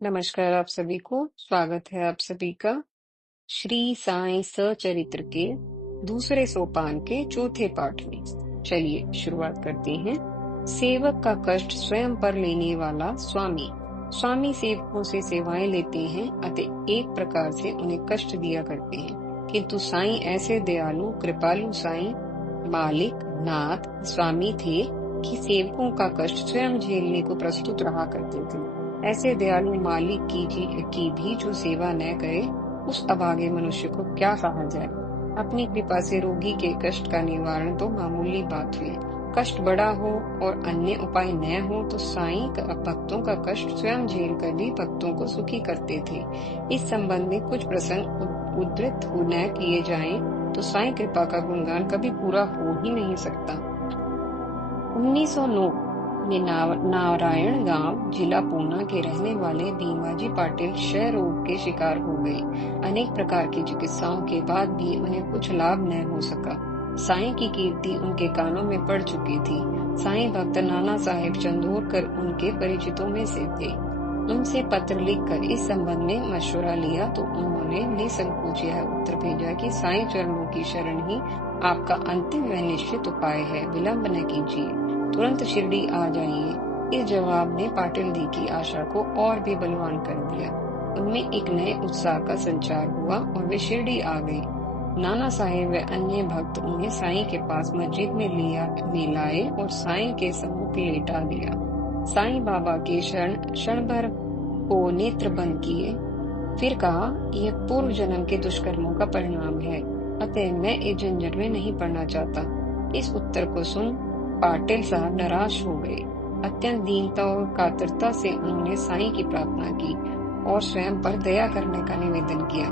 नमस्कार आप सभी को। स्वागत है आप सभी का श्री साईं सचरित्र के दूसरे सोपान के चौथे पाठ में। चलिए शुरुआत करते हैं। सेवक का कष्ट स्वयं पर लेने वाला स्वामी। स्वामी सेवकों से सेवाएं लेते हैं अतः एक प्रकार से उन्हें कष्ट दिया करते हैं, किंतु साईं ऐसे दयालु कृपालु साईं मालिक नाथ स्वामी थे कि सेवकों का कष्ट स्वयं झेलने को प्रस्तुत रहा करते थे। ऐसे दयालु मालिक की भी जो सेवा न करे, उस अभागे मनुष्य को क्या कहा जाए। अपनी कृपा से रोगी के कष्ट का निवारण तो मामूली बात हुई, कष्ट बड़ा हो और अन्य उपाय न हो तो साईं भक्तों का कष्ट स्वयं झेल कर भी भक्तों को सुखी करते थे। इस संबंध में कुछ प्रसंग उद्धृत न किए जाएं तो साईं कृपा का गुणगान कभी पूरा हो ही नहीं सकता। 1909 में नारायण गांव जिला पूना के रहने वाले भीमाजी पाटिल क्षय रोग के शिकार हो गए। अनेक प्रकार की चिकित्साओं के बाद भी उन्हें कुछ लाभ न हो सका। साईं की कीर्ति उनके कानों में पड़ चुकी थी। साईं भक्त नाना साहेब चंदोरकर उनके परिचितों में से थे। उनसे पत्र लिखकर इस संबंध में मशवरा लिया तो उन्होंने निसंकोच यह उत्तर भेजा कि साईं चरणों की शरण ही आपका अंतिम व निश्चित उपाय है, विलंब न कीजिए, तुरंत शिरडी आ जाइए। इस जवाब ने पाटिल दी की आशा को और भी बलवान कर दिया। उनमें एक नए उत्साह का संचार हुआ और वे शिरडी आ गए। नाना साहेब व अन्य भक्त उन्हें साईं के पास मस्जिद में लाए और साईं के सम्मुख लेटा दिया। साईं बाबा के क्षण भर को नेत्र बंद किए, फिर कहा, यह पूर्व जन्म के दुष्कर्मों का परिणाम है, अतः मैं इस झंझट में नहीं पड़ना चाहता। इस उत्तर को सुन पाटिल साहब निराश हो गए। अत्यंत दीनता और कातरता से उन्होंने साईं की प्रार्थना की और स्वयं पर दया करने का निवेदन किया।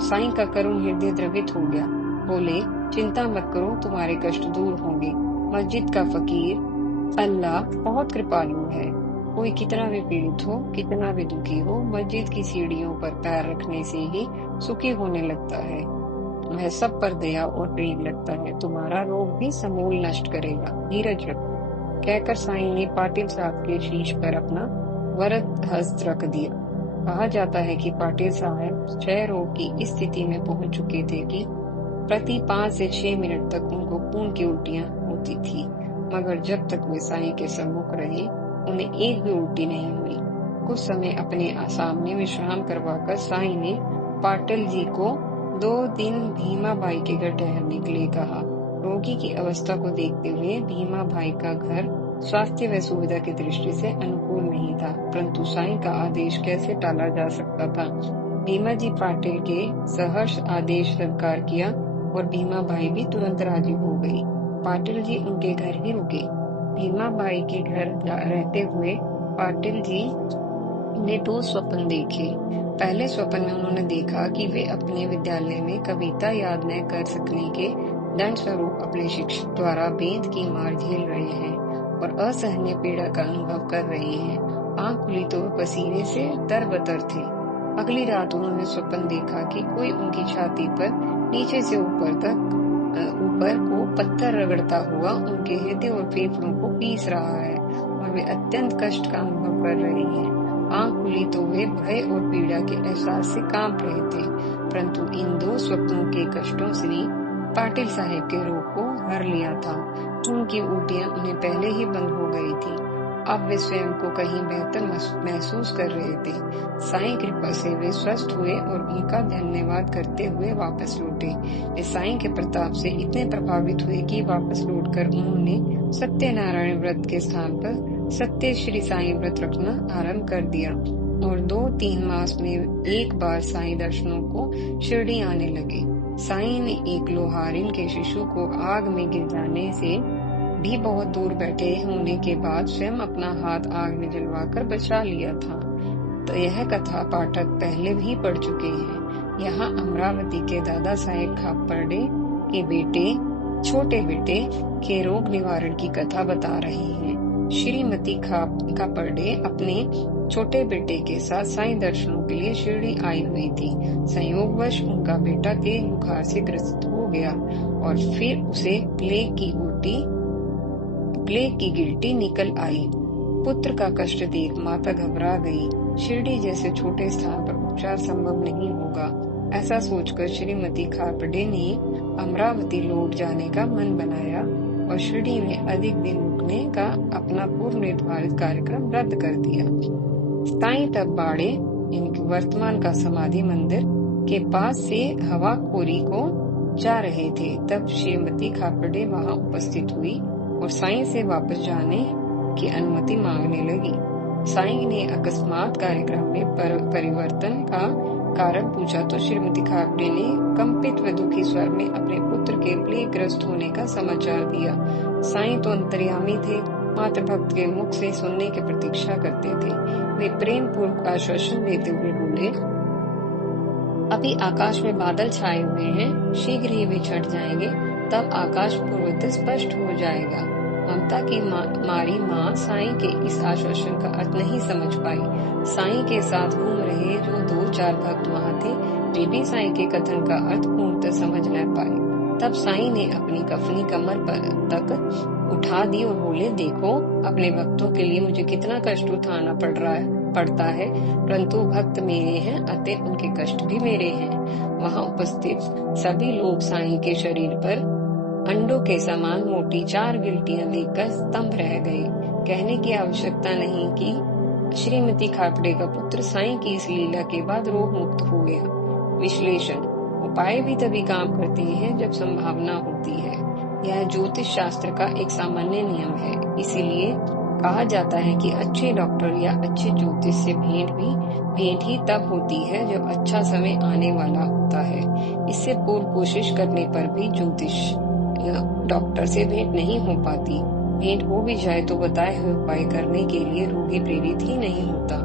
साईं का करुण हृदय द्रवित हो गया। बोले, चिंता मत करो, तुम्हारे कष्ट दूर होंगे। मस्जिद का फकीर अल्लाह बहुत कृपालु है। कोई कितना भी पीड़ित हो, कितना भी दुखी हो, मस्जिद की सीढ़ियों पर पैर रखने से ही सुखी होने लगता है। वह सब पर दया और प्रेम लगता है। तुम्हारा रोग भी समूल नष्ट करेगा, धीरज रखो। कहकर साईं ने पाटिल साहब के शीश पर अपना वरद हस्त रख दिया। कहा जाता है कि पाटिल साहब क्षय रोग की इस स्थिति में पहुंच चुके थे कि प्रति 5 से 6 मिनट तक उनको खून की उल्टियां होती थी, मगर जब तक वे साईं के सम्मुख रहे उन्हें एक भी उल्टी नहीं हुई। कुछ समय अपने सामने विश्राम करवाकर साईं ने पाटिल जी को 2 दिन भीमा भाई के घर ठहरने के लिए कहा। रोगी की अवस्था को देखते हुए भीमा भाई का घर स्वास्थ्य व सुविधा की दृष्टि से अनुकूल नहीं था, परंतु साईं का आदेश कैसे टाला जा सकता था। भीमा जी पाटिल के सहर्ष आदेश स्वीकार किया और भीमा भाई भी तुरंत राजी हो गई। पाटिल जी उनके घर ही रुके। भीमा भाई के घर रहते हुए पाटिल जी ने 2 स्वप्न देखे। पहले स्वप्न में उन्होंने देखा कि वे अपने विद्यालय में कविता याद न कर सकने के दंड स्वरूप अपने शिक्षक द्वारा बेंत की मार झेल रहे हैं और असहनीय पीड़ा का अनुभव कर रहे हैं। आंख खुली तो पसीने से तरबतर थे। अगली रात उन्होंने स्वप्न देखा कि कोई उनकी छाती पर नीचे से ऊपर को पत्थर रगड़ता हुआ उनके हृदय और फेफड़ों को पीस रहा है और वे अत्यंत कष्ट का अनुभव कर रहे हैं। आंख खुली तो वे भय और पीड़ा के एहसास से कांप रहे थे, परंतु इन 2 स्वप्नों के कष्टों से पाटिल साहब के रोग को हर लिया था। उनकी उल्टियां उन्हें पहले ही बंद हो गई थी। अब वे स्वयं को कहीं बेहतर महसूस कर रहे थे। साईं कृपा से वे स्वस्थ हुए और उनका धन्यवाद करते हुए वापस लौटे। वे साईं के प्रताप से इतने प्रभावित हुए कि वापस लौटकर उन्होंने सत्यनारायण व्रत के स्थान पर सत्य श्री साईं व्रत रखना आरंभ कर दिया और 2-3 मास में एक बार साईं दर्शनों को शिरडी आने लगे। साईं ने एक लोहारिन के शिशु को आग में गिर जाने से भी बहुत दूर बैठे होने के बाद स्वयं अपना हाथ आग में जलवाकर बचा लिया था। तो यह कथा पाठक पहले भी पढ़ चुके हैं। यहाँ अमरावती के दादा साहेब खापर्डे के छोटे बेटे के रोग निवारण की कथा बता रहे हैं। श्रीमती खापर्डे अपने छोटे बेटे के साथ साईं दर्शनों के लिए शिरडी आई हुई थी। संयोगवश उनका बेटा तेज बुखार से ग्रसित हो गया और फिर उसे प्लेग की गिल्टी निकल आई। पुत्र का कष्ट देख माता घबरा गई। शिरडी जैसे छोटे स्थान पर उपचार संभव नहीं होगा। ऐसा सोचकर श्रीमती खापर्डे ने अमरावती लौट जाने का मन बनाया और शिरडी में अधिक दिन रुकने का अपना पूर्व निर्धारित कार्यक्रम रद्द कर दिया। साईं तब बाड़े इनके वर्तमान का समाधि मंदिर के पास से हवाखोरी को जा रहे थे। तब श्रीमती खापर्डे वहां उपस्थित हुई और साईं से वापस जाने की अनुमति मांगने लगी। साईं ने अकस्मात कार्यक्रम में परिवर्तन का कारण पूछा तो श्रीमती खापर्डे ने कंपित व दुखी स्वर में अपने पुत्र के प्लेग ग्रस्त होने का समाचार दिया। साईं तो अंतर्यामी थे, मात्र भक्त के मुख से सुनने की प्रतीक्षा करते थे। वे प्रेम पूर्वक आश्वासन देते हुए बोले, अभी आकाश में बादल छाए हुए हैं, शीघ्र ही वे छट जाएंगे, तब आकाश पूर्वत स्पष्ट हो जाएगा। ममता की मारी माँ साईं के इस आश्वासन का अर्थ नहीं समझ पाई। साईं के साथ घूम रहे जो 2-4 भक्त वहाँ थे, वे भी साईं के कथन का अर्थ पूर्णतः समझ न पाए। तब साईं ने अपनी कफनी कमर पर तक उठा दी और बोले, देखो अपने भक्तों के लिए मुझे कितना कष्ट उठाना पड़ता है, परंतु भक्त मेरे हैं, अतः उनके कष्ट भी मेरे हैं। वहाँ उपस्थित सभी लोग साईं के शरीर पर अंडों के समान मोटी 4 गिल्टियां देखकर स्तंभ रह गए। कहने की आवश्यकता नहीं कि श्रीमती खापर्डे का पुत्र साईं की इस लीला के बाद रोग मुक्त हो गया। विश्लेषण: उपाय भी तभी काम करते हैं जब संभावना होती है। यह ज्योतिष शास्त्र का एक सामान्य नियम है। इसीलिए कहा जाता है कि अच्छे डॉक्टर या अच्छे ज्योतिष से भेंट ही तब होती है जब अच्छा समय आने वाला होता है। इससे पूर्व कोशिश करने पर भी ज्योतिष डॉक्टर से भेंट नहीं हो पाती। भेंट हो भी जाए तो बताए हुए उपाय करने के लिए रोगी प्रेरित ही नहीं होता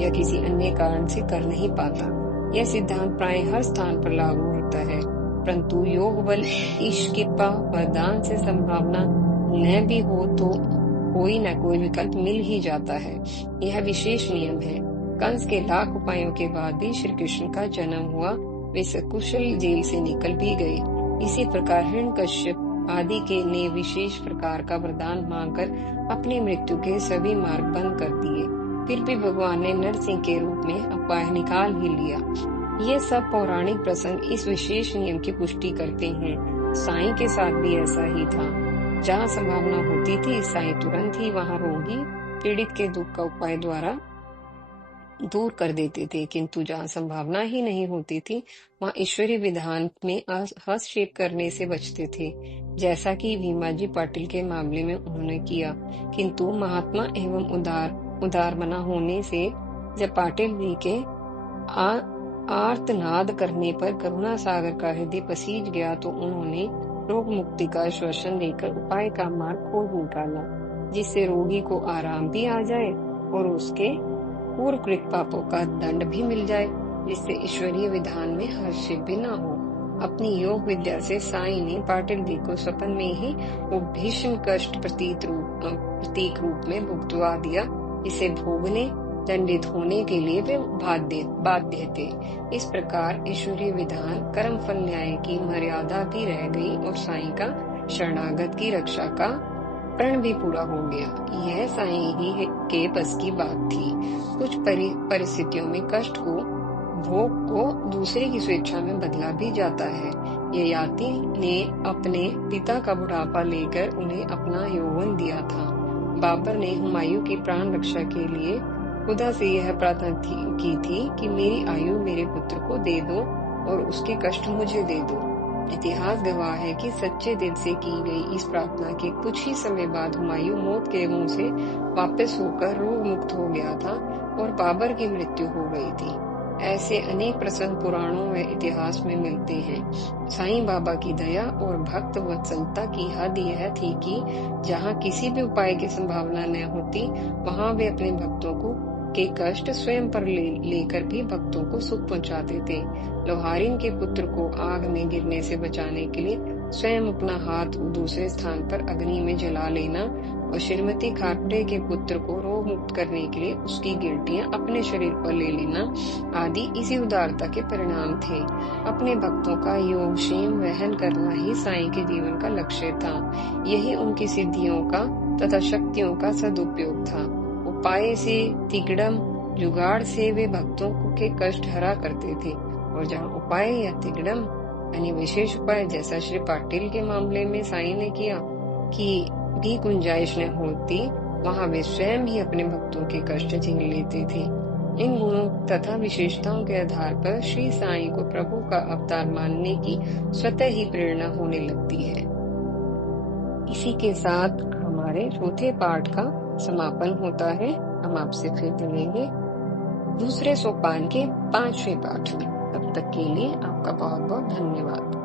या किसी अन्य कारण से कर नहीं पाता। यह सिद्धांत प्राय हर स्थान पर लागू होता है, परंतु योग बल, ईश कृपा, वरदान से संभावना न भी हो तो कोई न कोई विकल्प मिल ही जाता है। यह विशेष नियम है। कंस के लाख उपायों के बाद भी श्री कृष्ण का जन्म हुआ। वे सकुशल जेल से निकल भी गए। इसी प्रकार हिरण्यकश्यप आदि के ने विशेष प्रकार का वरदान मांगकर अपनी मृत्यु के सभी मार्ग बंद कर दिए। फिर भी भगवान ने नरसिंह के रूप में उपाय निकाल ही लिया। ये सब पौराणिक प्रसंग इस विशेष नियम की पुष्टि करते हैं। साईं के साथ भी ऐसा ही था। जहाँ संभावना होती थी, साईं तुरंत ही वहाँ रोगी पीड़ित के दुख का उपाय द्वारा दूर कर देते थे, किंतु जहाँ संभावना ही नहीं होती थी, वहाँ ईश्वरीय विधान में हस्तक्षेप करने से बचते थे, जैसा कि भीमाजी पाटिल के मामले में उन्होंने किया। किंतु महात्मा एवं उदार मना होने से जब पाटिल जी के आर्तनाद करने पर करुणा सागर का हृदय पसीज गया तो उन्होंने रोग मुक्ति का आश्वासन देकर उपाय का मार्ग खोज निकाला, जिससे रोगी को आराम भी आ जाए और उसके पूर्वकृत पापों का दंड भी मिल जाए, जिससे ईश्वरीय विधान में हस्तक्षेप भी न हो। अपनी योग विद्या से साईं ने पाटिल जी को स्वप्न में ही वो भीषण कष्ट प्रतीक रूप में भुगतवा दिया, जिसे भोगने दंडित होने के लिए वे बाध्य थे। इस प्रकार ईश्वरीय विधान कर्म फल न्याय की मर्यादा भी रह गई और साईं का शरणागत की रक्षा का प्रण भी पूरा हो गया। यह साईं ही के बस की बात थी। कुछ परिस्थितियों में कष्ट को भोग को दूसरे की स्वेच्छा में बदला भी जाता है। ययाति ने अपने पिता का बुढ़ापा लेकर उन्हें अपना यौवन दिया था। बाबर ने हुमायूं की प्राण रक्षा के लिए खुदा से यह प्रार्थना की थी कि मेरी आयु मेरे पुत्र को दे दो और उसके कष्ट मुझे दे दो। इतिहास गवाह है कि सच्चे दिल से की गई इस प्रार्थना के कुछ ही समय बाद हुमायूं मौत के मुंह से वापस होकर रोग मुक्त हो गया था और बाबर की मृत्यु हो गई थी। ऐसे अनेक प्रसंग पुराणों व इतिहास में मिलते हैं। साईं बाबा की दया और भक्त वत्सलता की हद यह थी कि जहाँ किसी भी उपाय की संभावना न होती, वहाँ वे अपने भक्तों को के कष्ट स्वयं पर लेकर भी भक्तों को सुख पहुंचाते थे। लोहारिन के पुत्र को आग में गिरने से बचाने के लिए स्वयं अपना हाथ दूसरे स्थान पर अग्नि में जला लेना और श्रीमती खापर्डे के पुत्र को रोग मुक्त करने के लिए उसकी गिल्टियां अपने शरीर पर ले लेना आदि इसी उदारता के परिणाम थे। अपने भक्तों का योगक्षेम वहन करना ही साईं के जीवन का लक्ष्य था। यही उनकी सिद्धियों का तथा शक्तियों का सदुपयोग था। उपाय से तिगड़म जुगाड़ से वे भक्तों के कष्ट हरा करते थे, और जहाँ उपाय या तिगड़म यानी विशेष उपाय जैसा श्री पाटिल के मामले में साईं ने किया कि भी गुंजाइश न होती, वहां वे स्वयं ही अपने भक्तों के कष्ट झेल लेते थे। इन गुणों तथा विशेषताओं के आधार पर श्री साईं को प्रभु का अवतार मानने की स्वतः ही प्रेरणा होने लगती है। इसी के साथ हमारे चौथे पाठ का समापन होता है। हम आपसे फिर मिलेंगे दूसरे सोपान के 5वें पाठ में। तब तक के लिए आपका बहुत बहुत धन्यवाद।